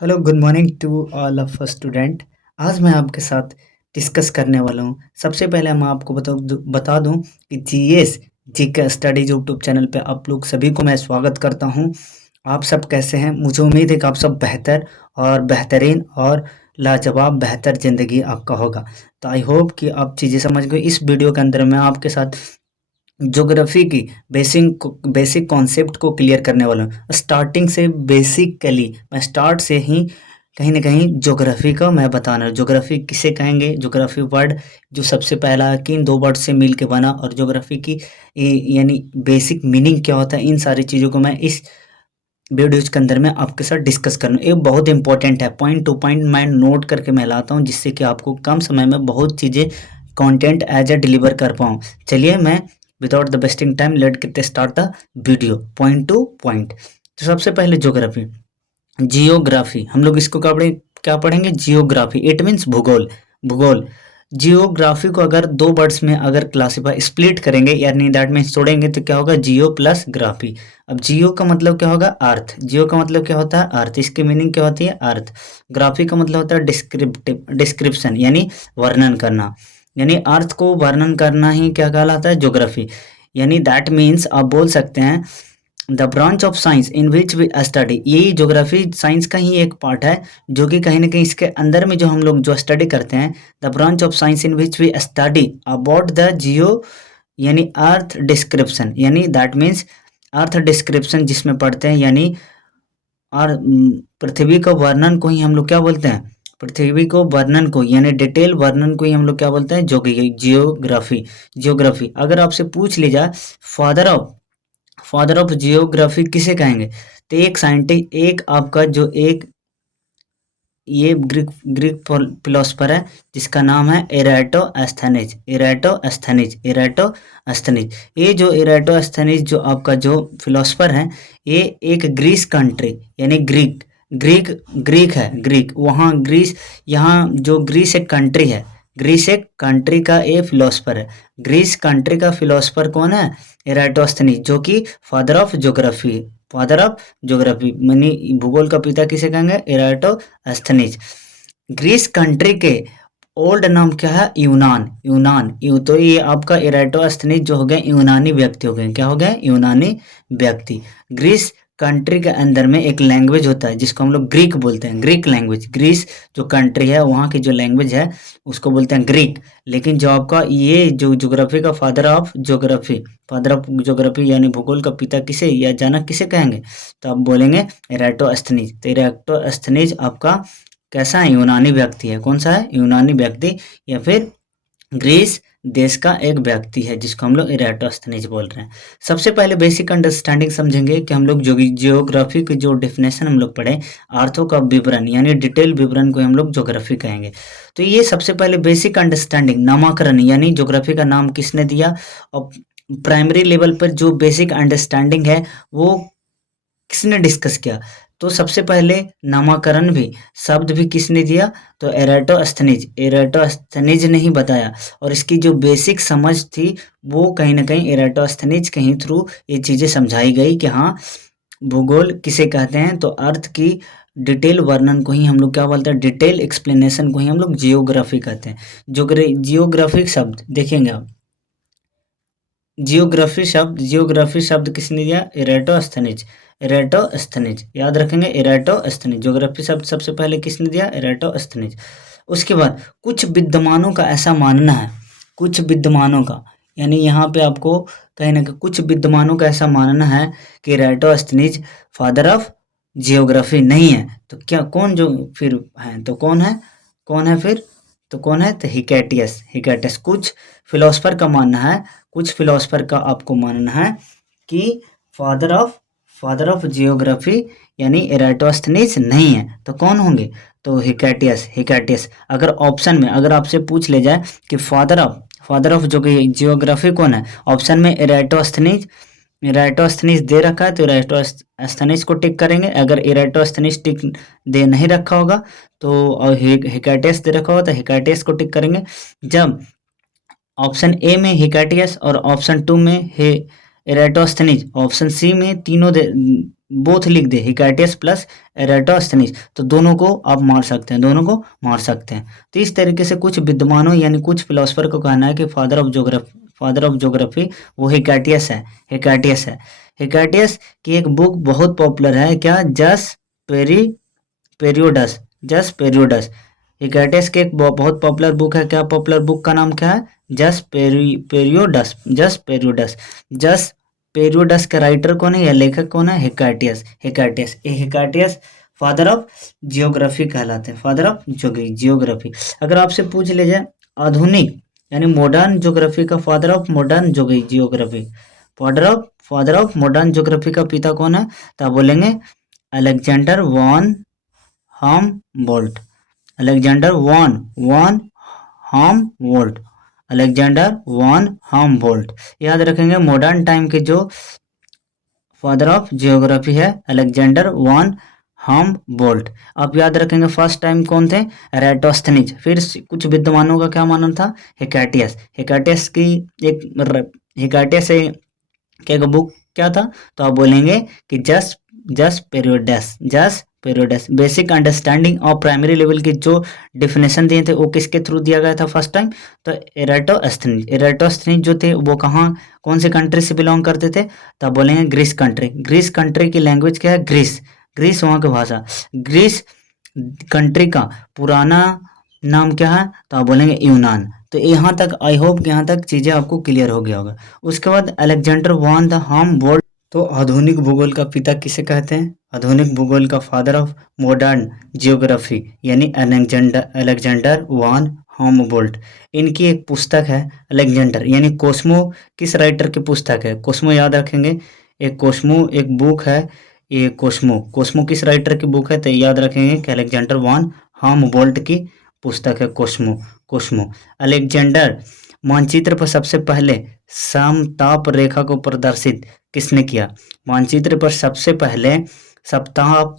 Hello good morning to all of student. आज मैं आपके साथ डिस्कस करने वाला हूँ। सबसे पहले मैं आपको बता दूँ कि GS GK studies YouTube channel पे आप लोग सभी को मैं स्वागत करता हूँ। आप सब कैसे हैं? मुझे उम्मीद है कि आप सब बेहतर और बेहतरीन और लाजवाब बेहतर ज़िंदगी आपका होगा। तो आई होप कि आप चीज़ें समझ गए। इस वीडियो के अंदर मैं आपके साथ ज्योग्राफी की बेसिक कॉन्सेप्ट को क्लियर करने वाला हूँ। स्टार्टिंग से बेसिकली मैं स्टार्ट से ही कहीं ना कहीं ज्योग्राफी का मैं बताना। ज्योग्राफी किसे कहेंगे? ज्योग्राफी वर्ड जो सबसे पहला है, किन दो वर्ड से मिल के बना, और ज्योग्राफी की यानी बेसिक मीनिंग क्या होता है, इन सारी चीज़ों को मैं इस वीडियोज के अंदर मैं आपके साथ डिस्कस करूँ। ये बहुत इंपॉर्टेंट है, पॉइंट टू पॉइंट मैं नोट करके मैं लाता हूँ, जिससे कि आपको कम समय में बहुत चीज़ें कंटेंट एज ए डिलीवर कर पाऊँ। चलिए मैं without the wasting time let get start the video point two point. तो सबसे पहले ज्योग्राफी, जियोग्राफी हम लोग इसको क्या पढ़ेंगे? जियोग्राफी इट मीन्स भूगोल। भूगोल जियोग्राफी को अगर दो वर्ड्स में अगर क्लासिफाई स्प्लिट करेंगे, यानी दैट मीन्स तोड़ेंगे, तो क्या होगा? जियो प्लस ग्राफी। अब जियो का मतलब क्या होगा? अर्थ। जियो का मतलब क्या होता है? अर्थ। इसकी मीनिंग क्या होती है? अर्थ। ग्राफी का मतलब होता है डिस्क्रिप्शन, यानी वर्णन करना। यानी अर्थ को वर्णन करना ही क्या कहलाता है? ज्योग्राफी। यानी दैट मीन्स आप बोल सकते हैं the branch of science in which we study. यही ज्योग्राफी साइंस का ही एक पार्ट है, जो कि कहीं ना कहीं इसके अंदर में जो हम लोग जो स्टडी करते हैं, the branch of science in which we study about the geo यानी अर्थ डिस्क्रिप्शन, यानी दैट मीन्स अर्थ डिस्क्रिप्शन जिसमें पढ़ते हैं, यानी और पृथ्वी का वर्णन को ही हम लोग क्या बोलते हैं? पृथ्वी को वर्णन को यानी डिटेल वर्णन को ही हम लोग क्या बोलते हैं? जियोग्राफी। जियोग्राफी अगर आपसे पूछ ली जाए फादर ऑफ जियोग्राफी किसे कहेंगे, तो एक साइंटिस्ट, एक आपका जो एक ये ग्रीक ग्रीक फिलोसफर है, जिसका नाम है इराटोस्थेनिज। ये जो इराटोस्थेनिज जो आपका जो फिलोसफर है, ये एक ग्रीस कंट्री यानी ग्रीक ग्रीक ग्रीक है, ग्रीक वहाँ ग्रीस, यहाँ जो ग्रीस एक कंट्री है, ग्रीस एक कंट्री का ये फिलोसफर है। ग्रीस कंट्री का फिलोसफर कौन है? इराटोस्थेनिज, जो कि father of geography, father of geography मानी भूगोल का पिता किसे कहेंगे? इराटोस्थेनिज। ग्रीस कंट्री के ओल्ड नाम क्या है? यूनान। तो ये आपका इराटोस्थेनिज जो हो गए यूनानी व्यक्ति हो गए। क्या हो गए? यूनानी व्यक्ति। ग्रीस कंट्री के अंदर में एक लैंग्वेज होता है जिसको हम लोग ग्रीक बोलते हैं, ग्रीक लैंग्वेज। ग्रीस जो कंट्री है वहाँ की जो लैंग्वेज है उसको बोलते हैं ग्रीक। लेकिन जो आपका ये जो ज्योग्राफी का फादर ऑफ ज्योग्राफी यानी भूगोल का पिता किसे या जनक किसे कहेंगे? तो आप बोलेंगे इराटोस्थेनिज। तो इराटोस्थेनिज आपका कैसा है? यूनानी व्यक्ति है। कौन सा है? यूनानी व्यक्ति, या फिर ग्रीस देश का एक व्यक्ति है जिसको हम लोग इराटोस्थेनिज बोल रहे हैं। सबसे पहले बेसिक अंडरस्टैंडिंग समझेंगे कि हम लोग जो जियोग्राफी की जो डेफिनेशन हम लोग पढ़े, अर्थों का विवरण यानी डिटेल विवरण को हम लोग ज्योग्राफी कहेंगे। तो ये सबसे पहले बेसिक अंडरस्टैंडिंग, नामकरण यानी ज्योग्राफी का नाम किसने दिया, और प्राइमरी लेवल पर जो बेसिक अंडरस्टैंडिंग है वो किसने डिस्कस किया। तो सबसे पहले नामकरण भी, शब्द भी किसने दिया? तो एराटोस्थेनिज ने ही बताया। और इसकी जो बेसिक समझ थी वो कहीं ना कहीं एराटोस्थेनिज के ही थ्रू ये चीज़ें समझाई गई कि हाँ, भूगोल किसे कहते हैं, तो अर्थ की डिटेल वर्णन को ही हम लोग क्या बोलते हैं? डिटेल एक्सप्लेनेशन को ही हम लोग जियोग्राफी कहते हैं। जियोग्राफिक शब्द देखेंगे आप, जियोग्राफी शब्द किसने दिया? इराटोस्थेनिज याद रखेंगे, इराटोस्थेनिज। ज्योग्राफी शब्द सबसे पहले किसने दिया? इराटोस्थेनिज। उसके बाद कुछ विद्वानों का ऐसा मानना है, कुछ विद्वानों का यानी यहाँ पे आपको कहीं ना कहीं कुछ विद्वानों का ऐसा मानना है कि इराटोस्थेनिज फादर ऑफ जियोग्राफी नहीं है। तो क्या कौन जो फिर है? तो कौन है फिर? तो कौन है? तो हिकैटियस। कुछ फिलोसफर का मानना है, कुछ फिलोसफर का आपको मानना है कि फादर ऑफ जियोग्राफी यानी इराटोस्थेनिज नहीं है। तो कौन होंगे? तो हिकैटियस। अगर ऑप्शन में अगर आपसे पूछ ले जाए कि फादर ऑफ जो जियोग्राफी कौन है, ऑप्शन में इराटोस्थेनिज दे रखा है तो इराटोस्थेनिज को टिक करेंगे। अगर इराटोस्थेनिज टिक दे नहीं रखा होगा तो, और हिकैटियस दे रखा होगा तो हिकैटियस को टिक करेंगे। जब ऑप्शन ए में हिकैटियस और ऑप्शन टू में एराटोस्थेनीज, ऑप्शन सी में तीनों बोथ लिख दे, हिकाइटियस प्लस एराटोस्थेनीज, तो दोनों को आप मार सकते हैं, दोनों को मार सकते हैं। तो इस तरीके से कुछ विद्वानों यानी कुछ फिलोसफर को कहना है कि फादर ऑफ ज्योग्राफी वो हिकाइटियस है, हिकाइटियस है। हिकाइटियस की एक बुक बहुत पॉपुलर है, क्या, जस पेरियोडस, जस पेरियोडस। हिकाइटियस की एक बहुत पॉपुलर बुक है, क्या पॉपुलर बुक का नाम क्या है, पेरियोडस, जस पेरियोडस। जस पेरियोडस का राइटर कौन है या लेखक कौन है, हिकाइटियस, हिकाइटियस। ये हिकाइटियस फादर ऑफ जियोग्राफी कहलाते हैं, फादर ऑफ जियोग्राफी। अगर आपसे पूछ ले जाए आधुनिक यानी मॉडर्न ज्योग्राफी का father of modern geography, father of modern geography का पिता कौन है, तो आप बोलेंगे Alexander von Humboldt, Alexander von Humboldt, Alexander von Humboldt. याद रखेंगे मॉडर्न टाइम के जो फादर ऑफ जियोग्राफी है अलेक्जेंडर वॉन हमबोल्ट। आप याद रखेंगे फर्स्ट टाइम कौन थे, एराटोस्थेनीज। फिर कुछ विद्वानों का क्या मानना था, हिकाइटियस। हिकाइटियस की हिकाइटियस की एक बुक क्या था, तो आप बोलेंगे कि जस पेरियोडस। Basic understanding of primary level की जो डेफिनेशन दिए थे वो किसके थ्रू दिया गया था फर्स्ट टाइम, तो एराटोस्थेनीज जो थे वो कौन से कंट्री से बिलोंग करते थे, तो आप बोलेंगे ग्रीस कंट्री। ग्रीस कंट्री की लैंग्वेज क्या है, ग्रीस वहाँ की भाषा। ग्रीस कंट्री का पुराना नाम क्या है, तो आप बोलेंगे यूनान। तो यहाँ तक आई होप कि यहाँ तक चीज़ें आपको क्लियर हो गया होगा। उसके बाद अलेक्जेंडर वॉन द हमबोल्ट, तो आधुनिक भूगोल का पिता किसे कहते हैं, आधुनिक भूगोल का फादर ऑफ मॉडर्न जियोग्राफी यानी अलेक्जेंडर वॉन हमबोल्ट। इनकी एक पुस्तक है अलेक्जेंडर यानी कोस्मो, किस राइटर की पुस्तक है, कोस्मो याद रखेंगे। एक कोस्मो एक बुक है, ये कोस्मो किस राइटर की बुक है, तो याद रखेंगे कि अलेक्जेंडर वॉन हमबोल्ट की पुस्तक है कोस्मो। अलेक्जेंडर मानचित्र पर सबसे पहले समताप रेखा को प्रदर्शित किसने किया, मानचित्र पर सबसे पहले समताप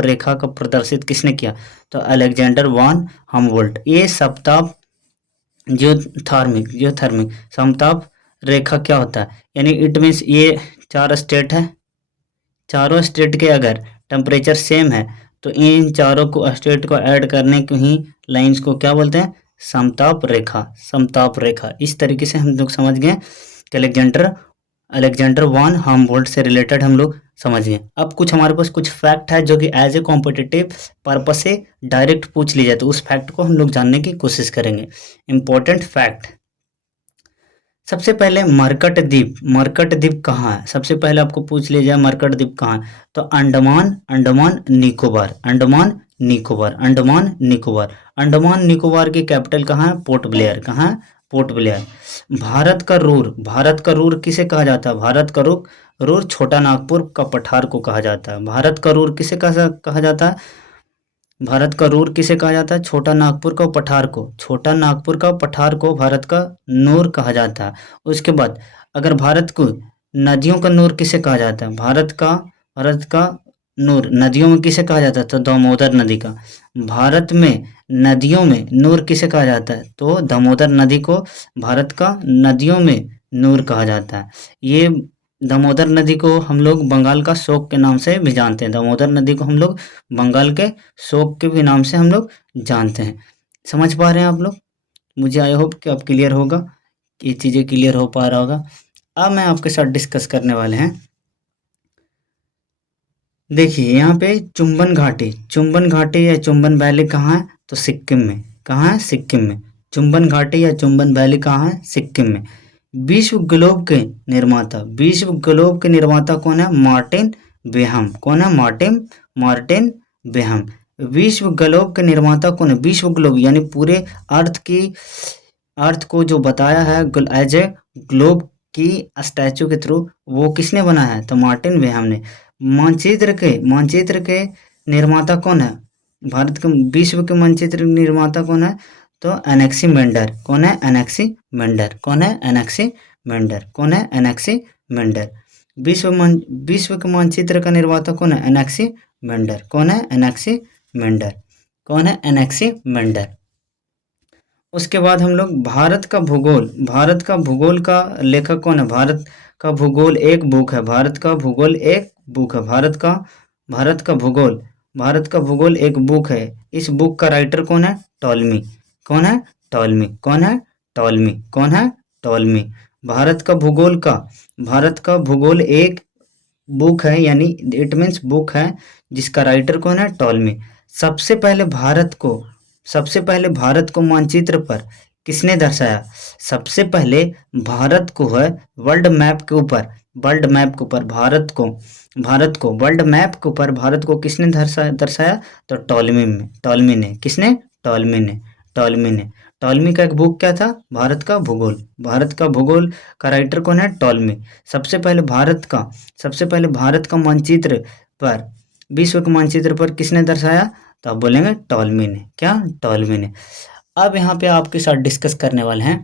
रेखा को प्रदर्शित किसने किया, तो अलेक्जेंडर वॉन हमबोल्ट। ये सप्ताप जियोथर्मिक समताप रेखा क्या होता है, यानी इट मीन्स ये 4 स्टेट है, चारों स्टेट के अगर टेम्परेचर सेम है तो इन चारों को स्टेट को ऐड करने की ही लाइंस को क्या बोलते हैं, समताप रेखा। इस तरीके से हम लोग समझ गए कि अलेक्जेंडर वॉन हमबोल्ट से रिलेटेड हम लोग समझ गए। अब कुछ हमारे पास कुछ फैक्ट है जो कि एज ए कॉम्पिटिटिव पर्पस से डायरेक्ट पूछ ली जाए, तो उस फैक्ट को हम लोग जानने की कोशिश करेंगे। इंपॉर्टेंट फैक्ट, सबसे पहले मरकट द्वीप कहाँ है, सबसे पहले आपको पूछ लिया जाए मरकट द्वीप कहाँ है, तो अंडमान निकोबार की कैपिटल कहाँ है, पोर्ट ब्लेयर। कहाँ है, पोर्ट ब्लेयर। भारत का रूर किसे कहा जाता है, भारत का रूर छोटा नागपुर का पठार को कहा जाता है। भारत का रूर किसे कहा जाता है, भारत का रूर किसे कहा जाता है, छोटा नागपुर का पठार को भारत का नूर कहा जाता है। उसके बाद अगर भारत को नदियों का नूर किसे कहा जाता है, भारत का नूर नदियों में किसे कहा जाता है, तो दामोदर नदी का। भारत में नदियों में नूर किसे कहा जाता है, तो दामोदर नदी को भारत का नदियों में नूर कहा जाता है। ये दामोदर नदी को हम लोग बंगाल का शोक के नाम से भी जानते हैं, दामोदर नदी को हम लोग बंगाल के शोक के भी नाम से हम लोग जानते हैं। समझ पा रहे हैं आप लोग, मुझे आई होप कि अब क्लियर होगा, कि ये चीज़ें क्लियर हो पा रहा होगा। अब मैं आपके साथ डिस्कस करने वाले हैं, देखिए यहाँ पे चुंबन घाटी या चुंबन वैली कहाँ है, तो सिक्किम में। कहाँ है, सिक्किम में। चुंबन घाटी या चुंबन वैली कहाँ है, सिक्किम में। विश्व ग्लोब के निर्माता कौन है, मार्टिन बेहम। कौन है, मार्टिन बेहम। विश्व ग्लोब के निर्माता कौन है, विश्व ग्लोब यानी पूरे अर्थ को जो बताया है एज ए ग्लोब की स्टैचू के थ्रू, वो किसने बनाया है, तो मार्टिन बेहम ने। मानचित्र के निर्माता कौन है, भारत के विश्व के मानचित्र निर्माता कौन है, तो एनेक्सीमेंडर। कौन है, एनेक्सीमेंडर। विश्व के मानचित्र का निर्माता कौन है, एनेक्सीमेंडर। उसके बाद हम लोग भारत का भूगोल का लेखक कौन है? भारत का भूगोल एक बुक है, भारत का भूगोल एक बुक है, भारत का भूगोल, भारत का भूगोल एक बुक है। इस बुक का राइटर कौन है? टॉलमी। कौन है? टॉलमी। कौन है? टॉलमी। कौन है? टॉलमी। भारत का भूगोल का, भारत का भूगोल एक बुक है, यानी इट मीन्स बुक है जिसका राइटर कौन है? टॉलमी। सबसे पहले भारत को, सबसे पहले भारत को मानचित्र पर किसने दर्शाया? सबसे पहले भारत को है वर्ल्ड मैप के ऊपर, वर्ल्ड मैप के ऊपर भारत को वर्ल्ड मैप के ऊपर भारत को किसने दर्शाया? तो टॉलमी ने। किसने? टॉलमी ने। टॉलमी ने। टॉलमी का एक बुक क्या था? भारत का भूगोल। भारत का भूगोल का राइटर कौन है? टॉलमी। सबसे पहले भारत का, सबसे पहले भारत का मानचित्र पर, विश्व के मानचित्र पर किसने दर्शाया? तो आप बोलेंगे टॉलमी ने। क्या? टॉलमी ने। अब यहाँ पे आपके साथ डिस्कस करने वाले हैं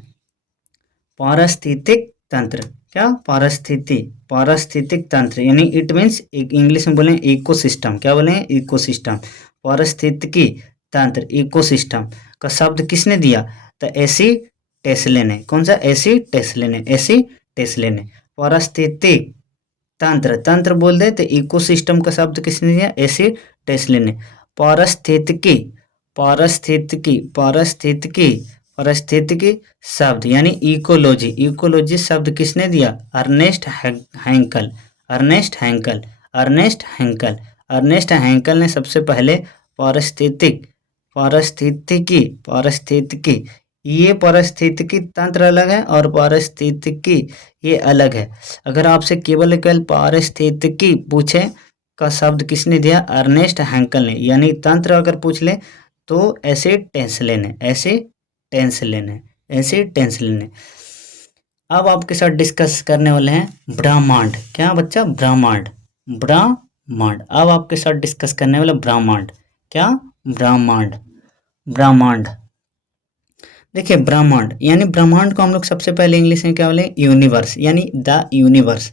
पारिस्थितिक तंत्र। क्या? पारिस्थितिक तंत्र, यानी इट मीन्स इंग्लिश में बोलें इकोसिस्टम। क्या बोलें? इकोसिस्टम। पारिस्थितिकी तंत्र, इकोसिस्टम का शब्द किसने दिया? तो एसी टेस्ले ने। कौन सा? एसी टेस्ले ने। एसी टेस्ले ने। पारिस्थितिक तंत्र, तंत्र बोल दे तो इकोसिस्टम का शब्द किसने दिया? एसी टेस्ले ने। पारिस्थितिकी, पारिस्थितिकी, पारिस्थितिकी, पारिस्थितिकी शब्द यानी इकोलॉजी, इकोलॉजी शब्द किसने दिया? Ernest Haeckel. Ernest Haeckel. Ernest Haeckel. Ernest Haeckel ने सबसे पहले पारिस्थितिक, पारिस्थितिकी, पारिस्थितिकी, ये पारिस्थितिकी तंत्र अलग है और पारिस्थितिकी ये अलग है। अगर आपसे केवल पारिस्थितिकी पूछे का शब्द किसने दिया? अर्नेस्ट हैंकल ने। यानी तंत्र अगर पूछ ले तो ऐसे टेंसले ने, ऐसे टेंसले ने, ऐसे टेंसले ने। अब आपके साथ डिस्कस करने वाले हैं ब्रह्मांड। क्या बच्चा? ब्रह्मांड। ब्रह्मांड। अब आपके साथ डिस्कस करने वाले ब्रह्मांड। क्या? ब्रह्मांड। ब्रह्मांड। देखिए ब्रह्मांड, यानी ब्रह्मांड को हम लोग सबसे पहले इंग्लिश में क्या बोले? यूनिवर्स, यानी द यूनिवर्स।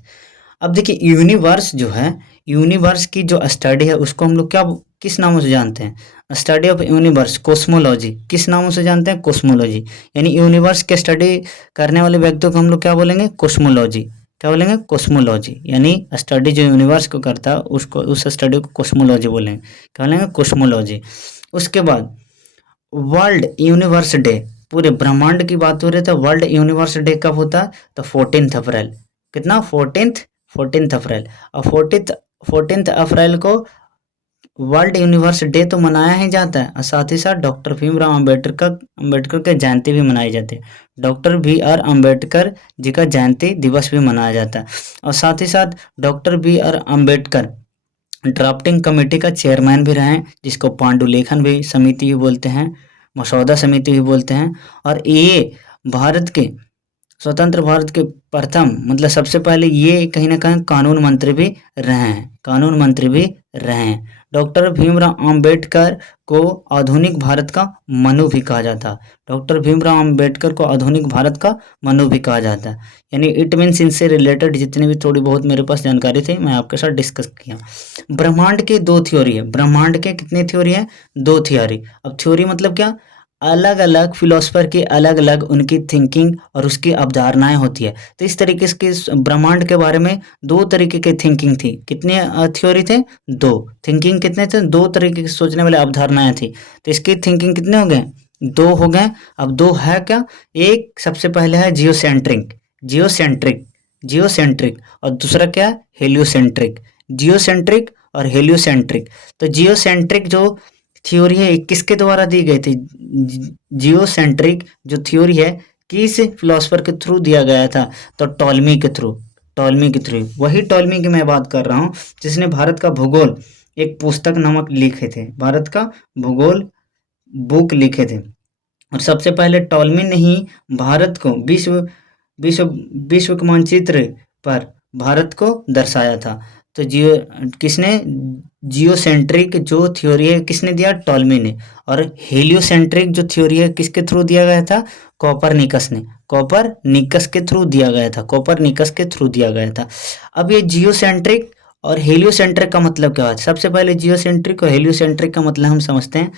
अब देखिए यूनिवर्स जो है, यूनिवर्स की जो स्टडी है उसको हम लोग क्या, किस नामों से जानते हैं? Study of universe, cosmology. किस नामों से जानते हैं? कोस्मोलॉजी। यानी यूनिवर्स के स्टडी करने वाले व्यक्तियों को हम लोग क्या बोलेंगे? कोस्मोलॉजी। क्या बोलेंगे? कोस्मोलॉजी। यानी स्टडी जो यूनिवर्स को करता है उसको, उस स्टडी को कोस्मोलॉजी बोलेंगे। क्या बोलेंगे? कोस्मोलॉजी। उसके बाद वर्ल्ड यूनिवर्स डे, पूरे ब्रह्मांड की बात हो रही है तो वर्ल्ड यूनिवर्स डे कब होता है? तो 14 अप्रैल। कितना? 14 अप्रैल। और 14 अप्रैल को वर्ल्ड यूनिवर्स डे तो मनाया ही जाता है और साथ ही साथ डॉक्टर भीमराव अंबेडकर के जयंती भी मनाई जाती है। Doctor B R Ambedkar ji का जयंती दिवस भी मनाया जाता है। और साथ ही साथ doctor B R Ambedkar drafting committee का चेयरमैन भी रहे हैं, जिसको पांडुलेखन भी समिति भी बोलते हैं, मसौदा समिति भी बोलते हैं। और ये भारत के, स्वतंत्र भारत के प्रथम, मतलब सबसे पहले ये कहीं ना कहीं कानून मंत्री भी रहे हैं, कानून मंत्री भी रहे हैं। डॉक्टर भीमराव अंबेडकर को आधुनिक भारत का मनु भी कहा जाता है। डॉक्टर भीमराव अंबेडकर को आधुनिक भारत का मनु भी कहा जाता है। यानी इट मीन्स इनसे रिलेटेड जितनी भी थोड़ी बहुत मेरे पास जानकारी थी मैं आपके साथ डिस्कस किया। ब्रह्मांड के दो थ्योरी है। ब्रह्मांड के कितने थ्योरी है? दो थ्योरी। अब थ्योरी मतलब क्या? अलग अलग फिलोसफर की अलग अलग उनकी थिंकिंग और उसकी अवधारणाएं होती है। तो इस तरीके से ब्रह्मांड के बारे में दो तरीके की थिंकिंग थी। कितने थ्योरी थे? दो। थिंकिंग कितने थे? दो तरीके की सोचने वाले अवधारणाएं थी। तो इसकी थिंकिंग कितने हो गए? दो हो गए। अब दो है क्या? एक सबसे पहले है जियोसेंट्रिक, जियोसेंट्रिक, जियोसेंट्रिक, और दूसरा क्या है? हेलियोसेंट्रिक। जियोसेंट्रिक और हेलियोसेंट्रिक। तो जियोसेंट्रिक जो थ्योरी है किसके द्वारा दी गई थी? जियोसेंट्रिक जो थ्योरी है किस फिलोसफर के थ्रू दिया गया था? तो टॉलमी के थ्रू, टॉलमी के थ्रू। वही टॉलमी की मैं बात कर रहा हूँ जिसने भारत का भूगोल एक पुस्तक नामक लिखे थे, भारत का भूगोल बुक लिखे थे। और सबसे पहले टॉलमी ने ही भारत को विश्व विश्व विश्व के मानचित्र पर भारत को दर्शाया था। तो किसने? जियोसेंट्रिक जो थ्योरी है किसने दिया? टॉलमी ने। और हेलियोसेंट्रिक जो थ्योरी है किसके थ्रू दिया गया था? कोपरनिकस ने। कोपरनिकस के थ्रू दिया गया था, कोपरनिकस के थ्रू दिया गया था। अब ये जियोसेंट्रिक और हेलियोसेंट्रिक का मतलब क्या है? सबसे पहले जियोसेंट्रिक और हेलियोसेंट्रिक का मतलब हम समझते हैं।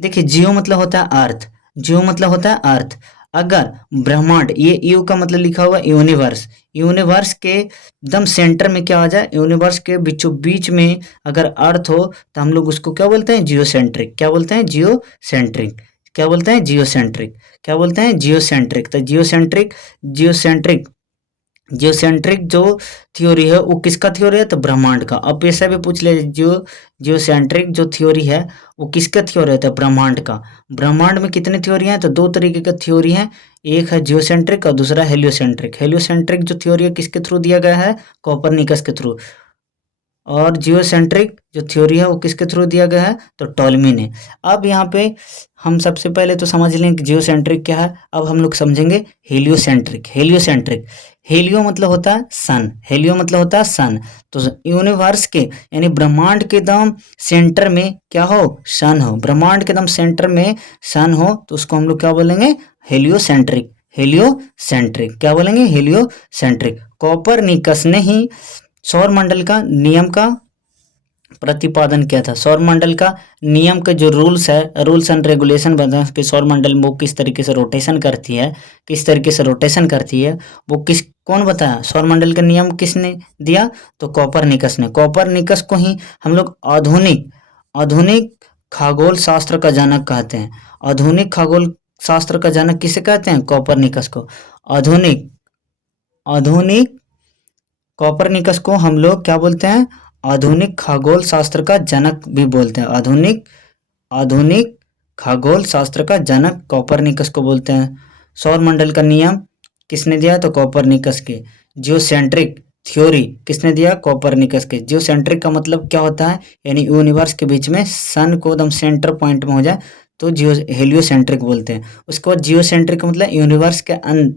देखिए जियो मतलब होता है अर्थ, जियो मतलब होता है अर्थ। अगर ब्रह्मांड, ये यू का मतलब लिखा हुआ यूनिवर्स, यूनिवर्स के एकदम सेंटर में क्या आ जाए, यूनिवर्स के बीचों बीच में अगर अर्थ हो तो हम लोग उसको क्या बोलते हैं, जियोसेंट्रिक। क्या बोलते हैं, जियोसेंट्रिक। क्या बोलते हैं, जियोसेंट्रिक। क्या बोलते हैं, जियोसेंट्रिक। तो जियोसेंट्रिक, जियोसेंट्रिक, जियोसेंट्रिक जो थ्योरी है वो किसका थ्योरी है, तो ब्रह्मांड का। अब ऐसा भी पूछ ले, जो जियोसेंट्रिक जो थ्योरी है वो किसका थ्योरी है, तो ब्रह्मांड का। ब्रह्मांड में कितनी थ्योरी हैं, तो दो तरीके का थ्योरी है, एक है जियोसेंट्रिक और दूसरा हेलियोसेंट्रिक। हेलियोसेंट्रिक जो थ्योरी है किसके थ्रू दिया गया है, कोपरनिकस के थ्रू। और जियोसेंट्रिक जो थ्योरी है वो किसके थ्रू दिया गया है, तो टॉलमी ने। अब यहाँ पे हम सबसे पहले तो समझ लें कि जियोसेंट्रिक क्या है। अब हम लोग समझेंगे हेलियोसेंट्रिक। हेलियोसेंट्रिक, हेलियो मतलब होता है सन, हेलियो मतलब होता है सन। तो यूनिवर्स के यानी ब्रह्मांड के एकदम सेंटर में क्या हो, सन हो। ब्रह्मांड के एकदम सेंटर में सन हो तो उसको हम लोग क्या बोलेंगे, हेलियोसेंट्रिक। हेलियोसेंट्रिक क्या बोलेंगे, हेलियोसेंट्रिक। कोपरनिकस ने ही सौर मंडल का नियम का प्रतिपादन किया था। सौर मंडल का नियम के जो रूल्स है, रूल्स एंड रेगुलेशन बता कि सौर मंडल में वो किस तरीके से रोटेशन करती है, किस तरीके से रोटेशन करती है, वो किस कौन बताया, सौर मंडल का नियम किसने दिया, तो कोपरनिकस ने। कोपरनिकस को ही हम लोग आधुनिक आधुनिक खगोल शास्त्र का जनक कहते हैं। आधुनिक खगोल शास्त्र का जनक किसे कहते हैं, कोपरनिकस को। आधुनिक आधुनिक कोपरनिकस को हम लोग क्या बोलते हैं, आधुनिक खगोल शास्त्र का जनक भी बोलते हैं। आधुनिक आधुनिक खगोल शास्त्र का जनक कोपरनिकस को बोलते हैं। सौर मंडल का नियम किसने दिया, तो कोपरनिकस के। जियोसेंट्रिक थ्योरी किसने दिया, कोपरनिकस के। जियोसेंट्रिक का मतलब क्या होता है, यानी यूनिवर्स के बीच में सन को एकदम सेंटर पॉइंट में हो जाए तो जियो हेलियोसेंट्रिक बोलते हैं। उसके बाद जियोसेंट्रिक का मतलब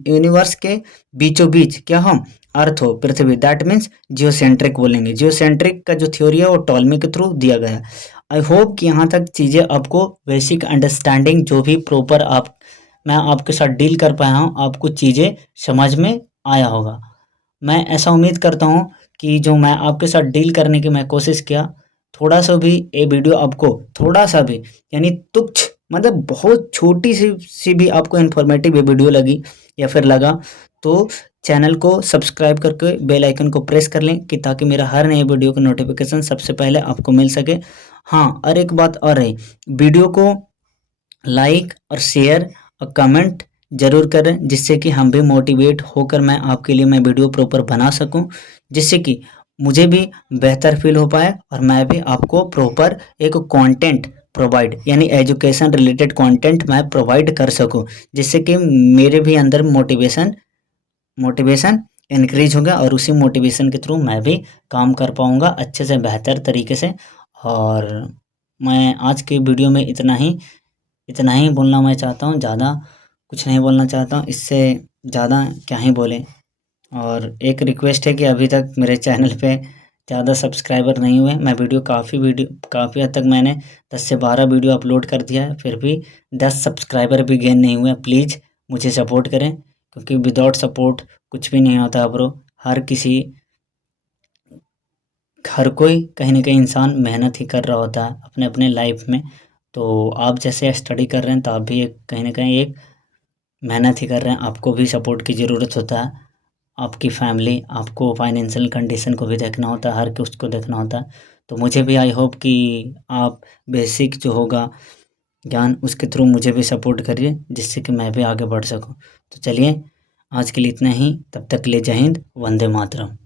यूनिवर्स के बीचों बीच क्या हो, अर्थ हो, पृथ्वी, दैट मीन्स जियोसेंट्रिक बोलेंगे। जियोसेंट्रिक का जो थ्योरी है वो टॉलमी के थ्रू दिया गया है। आई होप कि यहाँ तक चीज़ें आपको बेसिक अंडरस्टैंडिंग जो भी प्रॉपर मैं आपके साथ डील कर पाया हूँ, आपको चीज़ें समझ में आया होगा। मैं ऐसा उम्मीद करता हूँ कि जो मैं आपके साथ डील करने की मैं कोशिश किया, थोड़ा सा भी ये वीडियो आपको थोड़ा सा भी यानी तुच्छ मतलब बहुत छोटी सी भी आपको इन्फॉर्मेटिव ये वीडियो लगी या फिर लगा तो चैनल को सब्सक्राइब करके बेल आइकन को प्रेस कर लें कि ताकि मेरा हर नए वीडियो का नोटिफिकेशन सबसे पहले आपको मिल सके। हाँ, और एक बात और है, वीडियो को लाइक और शेयर और कमेंट ज़रूर करें जिससे कि हम भी मोटिवेट होकर आपके लिए मैं वीडियो प्रॉपर बना सकूं, जिससे कि मुझे भी बेहतर फील हो पाए और मैं भी आपको प्रॉपर एक कंटेंट प्रोवाइड यानी एजुकेशन रिलेटेड कंटेंट मैं प्रोवाइड कर सकूं, जिससे कि मेरे भी अंदर मोटिवेशन इंक्रीज होगा और उसी मोटिवेशन के थ्रू मैं भी काम कर पाऊंगा अच्छे से बेहतर तरीके से। और मैं आज के वीडियो में इतना ही बोलना मैं चाहता हूँ, ज़्यादा कुछ नहीं बोलना चाहता हूँ, इससे ज़्यादा क्या ही बोले। और एक रिक्वेस्ट है कि अभी तक मेरे चैनल पे ज़्यादा सब्सक्राइबर नहीं हुए। मैं काफ़ी हद तक मैंने 10 से 12 वीडियो अपलोड कर दिया है, फिर भी 10 सब्सक्राइबर भी गेन नहीं हुए। प्लीज़ मुझे सपोर्ट करें क्योंकि विदाउट सपोर्ट कुछ भी नहीं होता ब्रो। हर कोई कहीं ना कहीं इंसान मेहनत ही कर रहा होता है अपने अपने लाइफ में। तो आप जैसे स्टडी कर रहे हैं तो आप भी कहीं ना कहीं एक मेहनत ही कर रहे हैं, आपको भी सपोर्ट की ज़रूरत होता है। आपकी फैमिली, आपको फाइनेंशियल कंडीशन को भी देखना होता है, हर कुछ को देखना होता है। तो मुझे भी आई होप कि आप बेसिक जो होगा ज्ञान उसके थ्रू मुझे भी सपोर्ट करिए जिससे कि मैं भी आगे बढ़ सकूं। तो चलिए आज के लिए इतना ही, तब तक के लिए जय हिंद, वंदे मातरम।